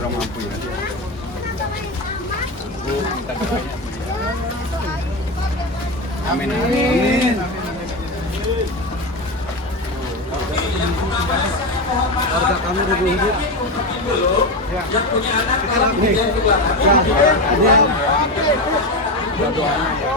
kurang mampu ya. Amin. Amin. Warga kami di Bungkit. Ya. Yang punya anak kalau hujan juga. Ya. Doanya ya.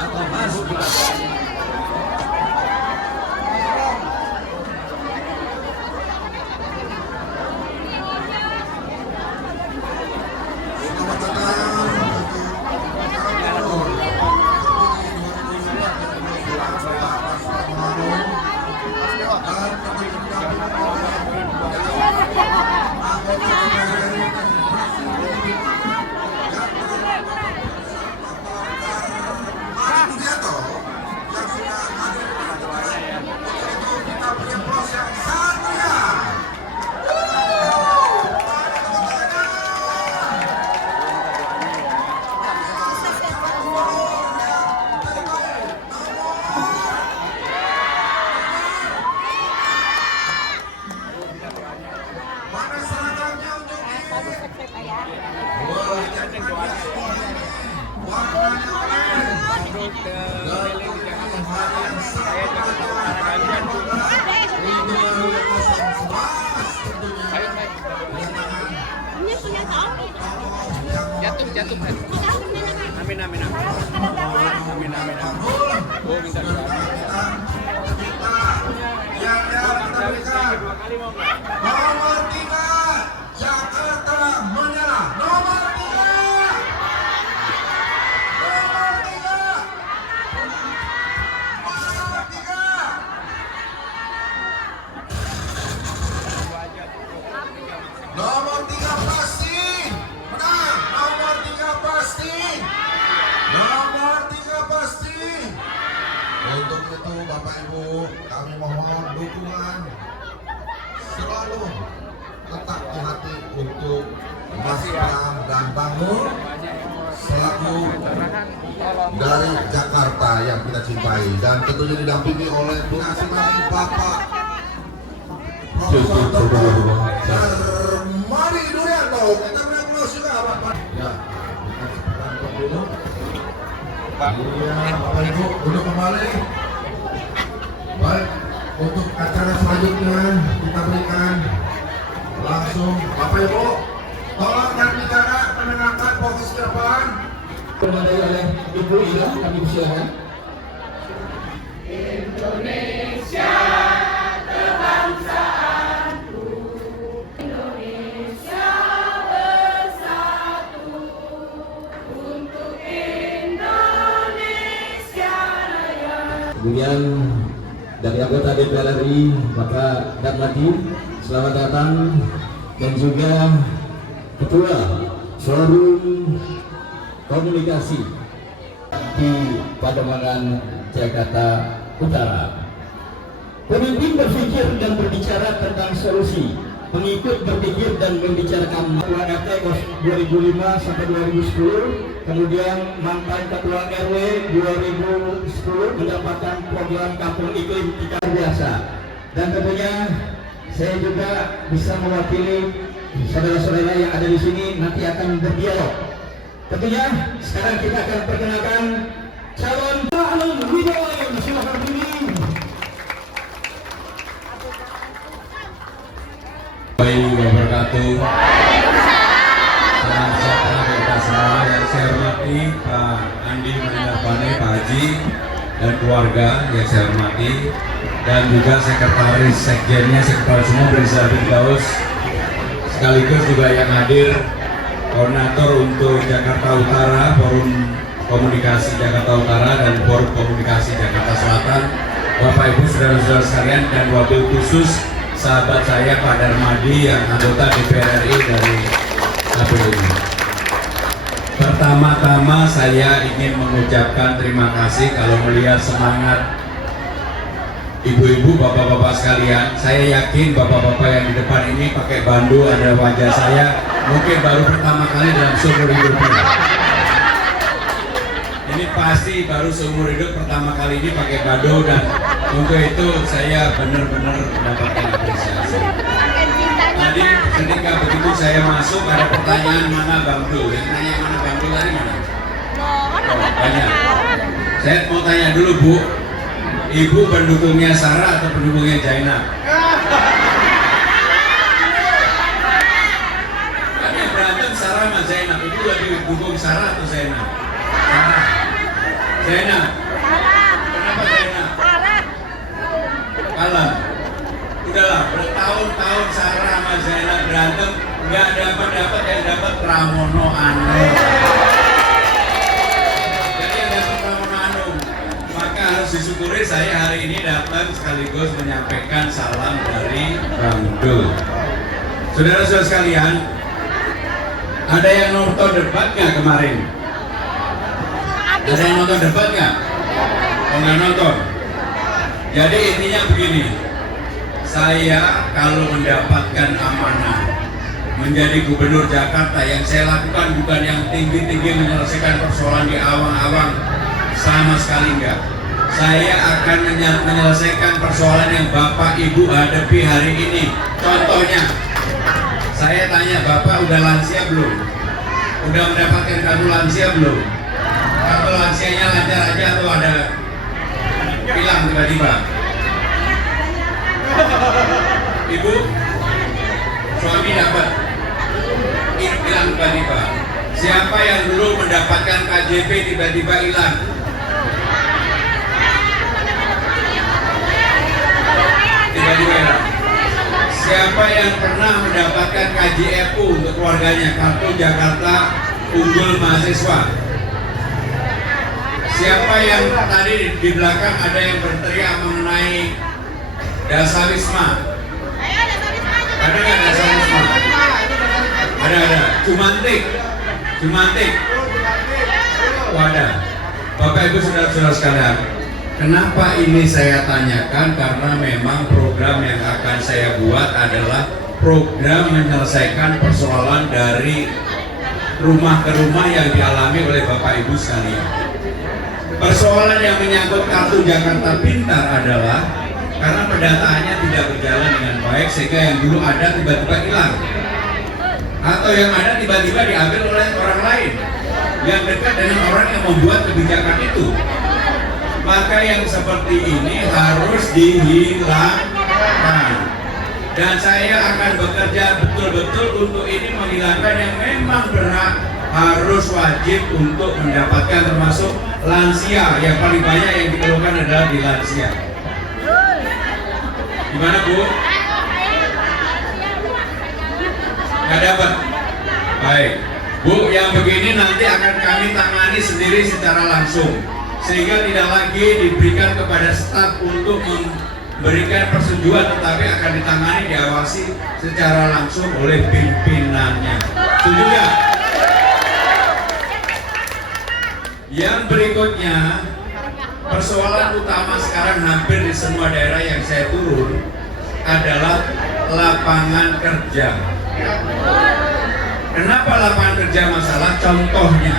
Atau Mas jatuh. Amin amin amin. Amin amin. Oh minta doa. Nomor 3 Jakarta menyerah. Nomor 3. Nomor 3 pasti menang. Nomor 3 pasti. Nomor 3 pasti. Untuk itu Bapak Ibu, kami mohon dukungan selalu letak di hati untuk Mas Bram dan Bang Nur selaku dari Jakarta yang kita cintai, dan tentunya didampingi oleh Bupati Bapak Profesor Mari Durianto. Kita beri juga Bapak. Ya, dulu. Iya, Bapak Ibu duduk kembali. Baik, untuk acara selanjutnya kita berikan langsung Bapak Ibu. Tolong yang bicara menenangkan fokus ke depan. Kepada oleh Ibu Ila, kami persilakan. Indonesia kebangsaanku, Indonesia bersatu untuk Indonesia Raya. Kemudian dari anggota DPR RI Bapak Darmadi, selamat datang, dan juga Ketua Forum Komunikasi di Pademangan Jakarta Utara. Pemimpin berpikir dan berbicara tentang solusi, pengikut berpikir dan membicarakan. Ketua RT 2005 sampai 2010, kemudian mantan Ketua RW 2010 mendapatkan program Kampung Iklim Tiga Biasa. Dan tentunya saya juga bisa mewakili saudara-saudara yang ada di sini nanti akan berdialog. Tentunya sekarang kita akan perkenalkan calon Alun Widoyo. Silakan pilih. Assalamualaikum warahmatullahi wabarakatuh. Salam sejahtera kita semua. Yang saya hormati Pak Andi Manindarbane, Pak Haji dan keluarga yang saya hormati, dan juga sekretaris sekjennya, sekretaris umum Reza Firdaus, sekaligus juga yang hadir koordinator untuk Jakarta Utara, Forum Komunikasi Jakarta Utara dan Forum Komunikasi Jakarta Selatan, Bapak Ibu saudara-saudara sekalian, dan wabil khusus sahabat saya Pak Darmadi yang anggota DPR RI dari KPU. Pertama-tama saya ingin mengucapkan terima kasih kalau melihat semangat ibu-ibu, bapak-bapak sekalian. Saya yakin bapak-bapak yang di depan ini pakai bandu, ada wajah saya, mungkin baru pertama kali dalam seumur hidupnya. Ini pasti baru seumur hidup pertama kali ini pakai bandu, dan untuk itu saya benar-benar mendapatkan apresiasi. Tadi ketika begitu saya masuk ada pertanyaan mana Bang Dul, yang nanya mana Bang Dul tadi mana? Banyak. Saya mau tanya dulu Bu, Ibu pendukungnya Sarah atau pendukungnya Jainab? Kan yang berantem Sarah sama Jainab, itu lebih dukung Sarah atau Zainab? Sarah. Zainab. Kenapa Zainab? Kalah. Udahlah, bertahun-tahun Sarah sama Zainab berantem, nggak dapat yang dapat Pramono Anung. Jadi yang dapat Pramono Anung. Maka harus disyukuri saya hari ini datang sekaligus menyampaikan salam dari Bang Dul. Saudara-saudara sekalian, ada yang nonton debat nggak kemarin? Ada yang nonton debat nggak? Oh, nggak nonton. Jadi intinya begini. Saya kalau mendapatkan amanah menjadi gubernur Jakarta, yang saya lakukan bukan yang tinggi-tinggi menyelesaikan persoalan di awang-awang, sama sekali enggak. Saya akan menyelesaikan persoalan yang Bapak Ibu hadapi hari ini. Contohnya, saya tanya Bapak udah lansia belum? Udah mendapatkan kartu lansia belum? Kartu lansianya lancar aja atau ada hilang tiba-tiba? Ibu, suami dapat, hilang tiba-tiba. Siapa yang dulu mendapatkan KJP tiba-tiba hilang? Tiba-tiba hilang. Siapa yang pernah mendapatkan KJFU untuk keluarganya, kartu Jakarta Unggul Mahasiswa? Siapa yang tadi di belakang ada yang berteriak mengenai Dasawisma? Ada nggak Dasawisma? Ada. Jumantik. Wadah. Bapak Ibu saudara-saudara sekalian, kenapa ini saya tanyakan? Karena memang program yang akan saya buat adalah program menyelesaikan persoalan dari rumah ke rumah yang dialami oleh Bapak Ibu sekalian. Persoalan yang menyangkut kartu Jakarta Pintar adalah karena pendataannya tidak berjalan dengan baik, sehingga yang dulu ada tiba-tiba hilang, atau yang ada tiba-tiba diambil oleh orang lain yang dekat dengan orang yang membuat kebijakan itu. Maka yang seperti ini harus dihilangkan, dan saya akan bekerja betul-betul untuk ini, menghilangkan yang memang berhak, harus wajib untuk mendapatkan, termasuk lansia. Yang paling banyak yang dikeluhkan adalah di lansia. Gimana Bu? Nggak dapat? Baik Bu, yang begini nanti akan kami tangani sendiri secara langsung, sehingga tidak lagi diberikan kepada staf untuk memberikan persetujuan, tetapi akan ditangani, diawasi secara langsung oleh pimpinannya. Setuju nggak? Yang berikutnya, persoalan utama sekarang hampir di semua daerah yang saya turun adalah lapangan kerja. Kenapa lapangan kerja masalah? Contohnya,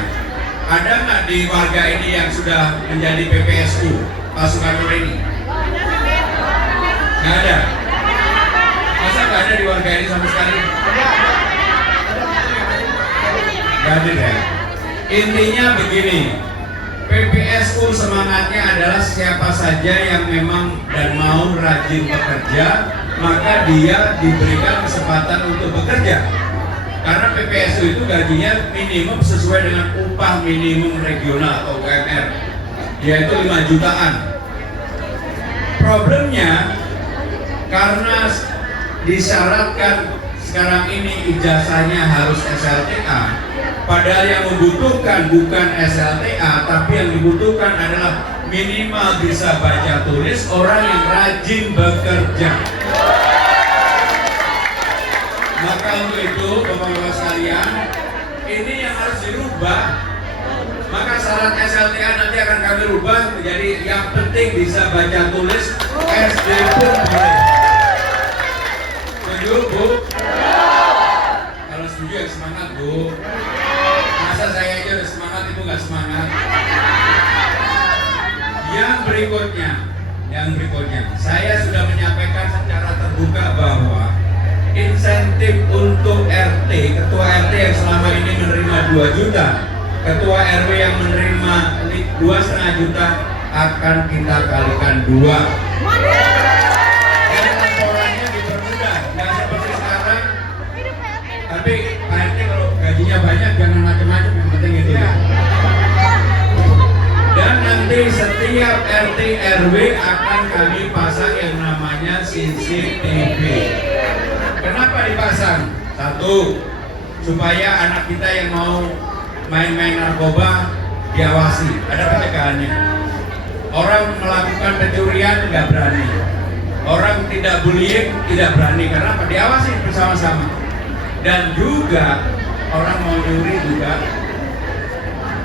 ada nggak di warga ini yang sudah menjadi PPSU pasukan oranye? Nggak ada. Masa nggak ada di warga ini sama sekali? Nggak ada ya. Intinya begini, PPSU semangatnya adalah siapa saja yang memang dan mau rajin bekerja, maka dia diberikan kesempatan untuk bekerja. Karena PPSU itu gajinya minimum sesuai dengan upah minimum regional atau UMR, yaitu 5 jutaan. Problemnya, karena disyaratkan sekarang ini ijazahnya harus SLTA, padahal yang membutuhkan bukan SLTA, tapi yang dibutuhkan adalah minimal bisa baca tulis, orang yang rajin bekerja. Maka untuk itu, Bapak-Bapak sekalian, ini yang harus dirubah. Maka syarat SLTA nanti akan kami rubah menjadi yang penting bisa baca tulis, SD pun boleh. Setuju, Bu? Kalau setuju ya semangat, Bu. Masa saya aja udah semangat, Ibu nggak semangat? Yang berikutnya, saya sudah menyampaikan secara terbuka bahwa insentif untuk RT, ketua RT yang selama ini menerima 2 juta, ketua RW yang menerima 2,5 juta akan kita kalikan 2. Dan laporannya dipermudah, nggak seperti sekarang. Tapi Pak RT kalau gajinya banyak jangan macam-macam, yang penting itu ya. Dan nanti setiap RT RW akan kami pasang yang namanya CCTV. Kenapa dipasang? 1, supaya anak kita yang mau main-main narkoba diawasi, ada pencegahannya. Orang melakukan pencurian nggak berani, orang tidak bullying tidak berani, karena apa? Diawasi bersama-sama. Dan juga orang mau nyuri juga.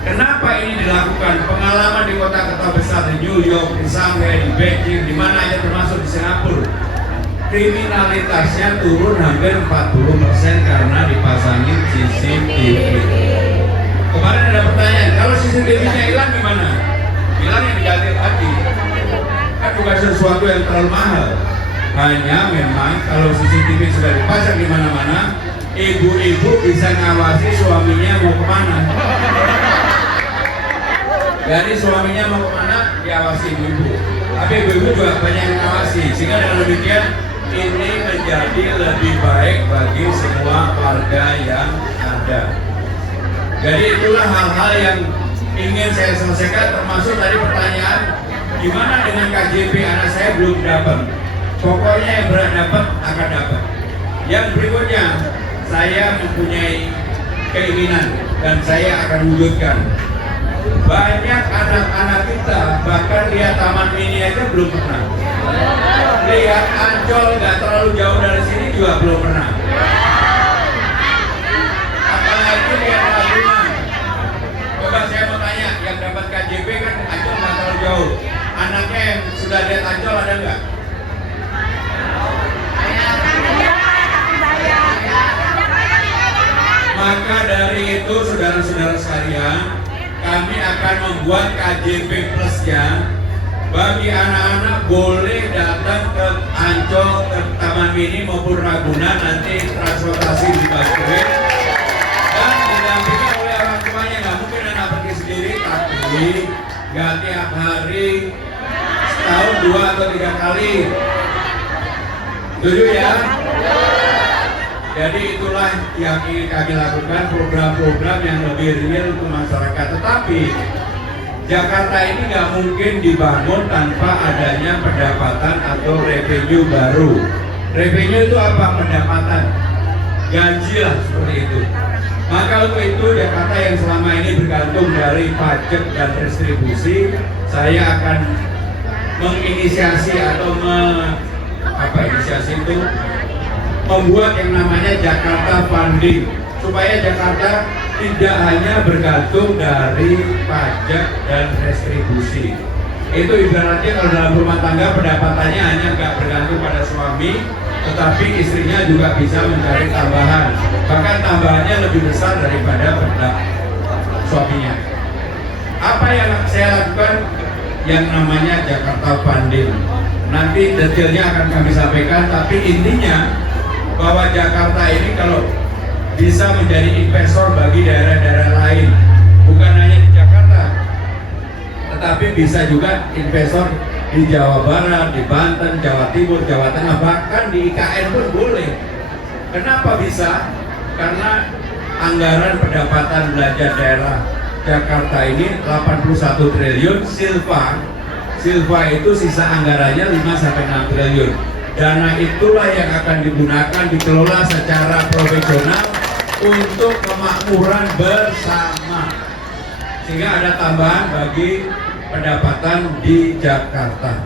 Kenapa ini dilakukan? Pengalaman di kota-kota besar di New York, di Shanghai, di Beijing, di mana aja termasuk di Singapura, kriminalitasnya turun hampir 40% karena dipasangin CCTV. Kemarin ada pertanyaan, kalau CCTV-nya hilang gimana? Hilang yang diganti lagi. Kan bukan sesuatu yang terlalu mahal. Hanya memang kalau CCTV sudah dipasang di mana-mana, ibu-ibu bisa ngawasi suaminya mau kemana. Jadi suaminya mau kemana, diawasi ibu-ibu. Tapi ibu-ibu juga banyak yang ngawasi. Sehingga dengan demikian, ini menjadi lebih baik bagi semua warga yang ada. Jadi itulah hal-hal yang ingin saya selesaikan, termasuk tadi pertanyaan, gimana dengan KJP anak saya belum dapat. Pokoknya yang berat dapat akan dapat. Yang berikutnya, saya mempunyai keinginan dan saya akan wujudkan. Banyak anak-anak kita bahkan lihat taman mini aja belum pernah. Lihat Ancol nggak terlalu jauh dari sini juga belum pernah. Apalagi lihat Ragunan. Coba saya mau tanya, yang dapat KJP kan Ancol nggak terlalu jauh. Anaknya yang sudah lihat Ancol ada nggak? Maka dari itu saudara-saudara sekalian, kami akan membuat KJP Plusnya. Bagi anak-anak boleh datang ke Ancol, ke Taman Mini maupun Ragunan, nanti transportasi di busway dan didampingi oleh orang tuanya. Nggak mungkin anak pergi sendiri, tapi nggak tiap hari, setahun 2 atau 3 kali. Setuju ya? Jadi itulah yang ingin kami lakukan, program-program yang lebih real untuk masyarakat. Tetapi Jakarta ini nggak mungkin dibangun tanpa adanya pendapatan atau revenue baru. Revenue itu apa? Pendapatan, gaji lah seperti itu. Maka untuk itu Jakarta yang selama ini bergantung dari pajak dan distribusi, saya akan menginisiasi atau inisiasi itu membuat yang namanya Jakarta Funding, supaya Jakarta tidak hanya bergantung dari pajak dan distribusi. Itu ibaratnya kalau dalam rumah tangga pendapatannya hanya nggak bergantung pada suami, tetapi istrinya juga bisa mencari tambahan, bahkan tambahannya lebih besar daripada suaminya. Apa yang saya lakukan? Yang namanya Jakarta Funding. Nanti detailnya akan kami sampaikan, tapi intinya bahwa Jakarta ini kalau bisa menjadi investor bagi daerah-daerah lain, bukan hanya di Jakarta, tetapi bisa juga investor di Jawa Barat, di Banten, Jawa Timur, Jawa Tengah, bahkan di IKN pun boleh. Kenapa bisa? Karena anggaran pendapatan belanja daerah Jakarta ini 81 triliun, Silva itu sisa anggarannya 5-6 triliun. Dana itulah yang akan digunakan, dikelola secara profesional untuk kemakmuran bersama, sehingga ada tambahan bagi pendapatan di Jakarta.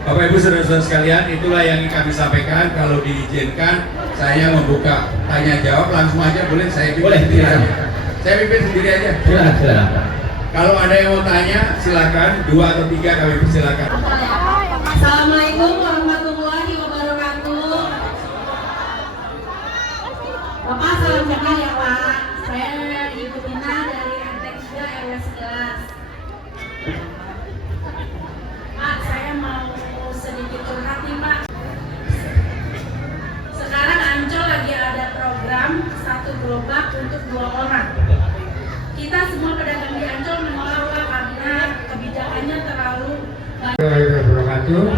Bapak Ibu saudara-saudara sekalian, itulah yang ingin kami sampaikan. Kalau diizinkan, saya membuka tanya jawab langsung aja, boleh saya pimpin Boleh, sendiri silakan. aja. Saya pimpin sendiri aja. Silakan. Kalau ada yang mau tanya, silakan. 2 atau 3 kami persilakan. Assalamualaikum warahmatullahi wabarakatuh. Bapak salam kenal ya Pak. Saya Ibu Tina dari RT 3 RW 11. Pak, saya mau sedikit curhat nih Pak. Sekarang Ancol lagi ada program 1 gerobak untuk 2 orang. Kita semua pedagang di Ancol menolak Pak karena kebijakannya terlalu Wabarakatuh.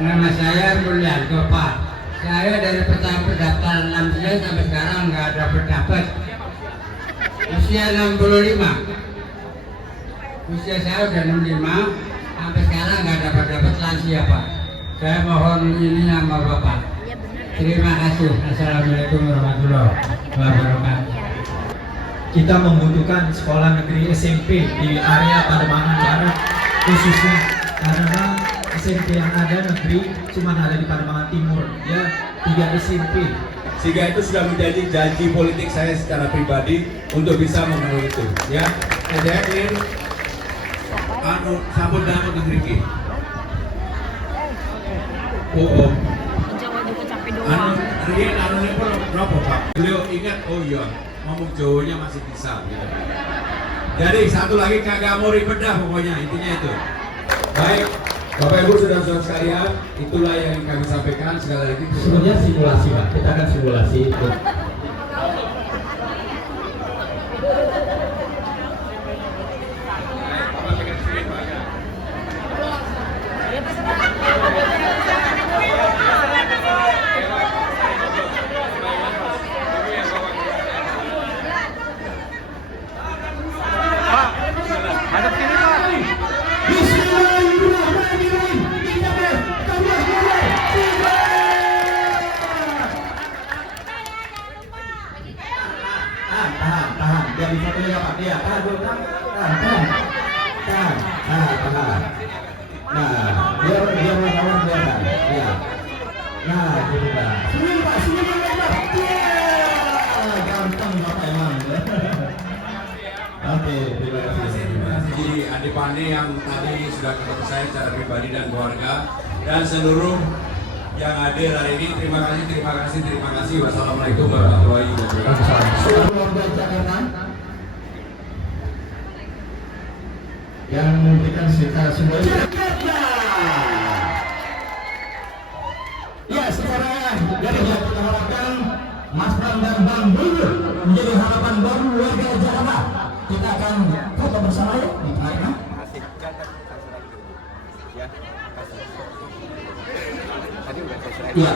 Nama saya Mulyanto Pak. Saya dari pertama pendaftaran 6 sampai sekarang nggak dapat. Usia 65. Usia saya udah 65, sampai sekarang nggak dapat lansia Pak. Saya mohon ini sama Bapak. Terima kasih. Assalamualaikum warahmatullahi wabarakatuh. Kita membutuhkan sekolah negeri SMP di area Pademangan Barat khususnya karena SMP yang ada negeri cuma ada di Pademangan Timur ya, 3 SMP. Sehingga itu sudah menjadi janji politik saya secara pribadi untuk bisa memenuhi itu, ya. Saya ingin sambut dalam negeri. Oh. Rian ini pun berapa Pak? Beliau ingat, oh iya, ngomong Jawanya masih bisa. Gitu. Jadi satu lagi kagak mau ribet dah pokoknya, intinya itu. Baik, Bapak Ibu saudara-saudara sekalian, itulah yang kami sampaikan sekali lagi. Sebenarnya simulasi Pak, kita akan simulasi. Tahan. Biar bisa tulis apa? Dia tahan dulu. Tahan. Nah, biar lawan biarkan. Ya. Nah, gitu Pak. Sini Pak. Gampang Bapak emang. Oke, terima kasih. Jadi Andi Pandi yang tadi sudah ketemu saya secara pribadi dan keluarga dan seluruh yang hadir hari ini, terima kasih. Wassalamualaikum warahmatullahi wabarakatuh. Keluarga Jakarta yang memberikan kita semua ya sekarang dari yang kita harapkan Mas Pram dan Bang Bulbul menjadi harapan baru warga Jakarta. Kita akan foto bersama ya di tengah. Ya,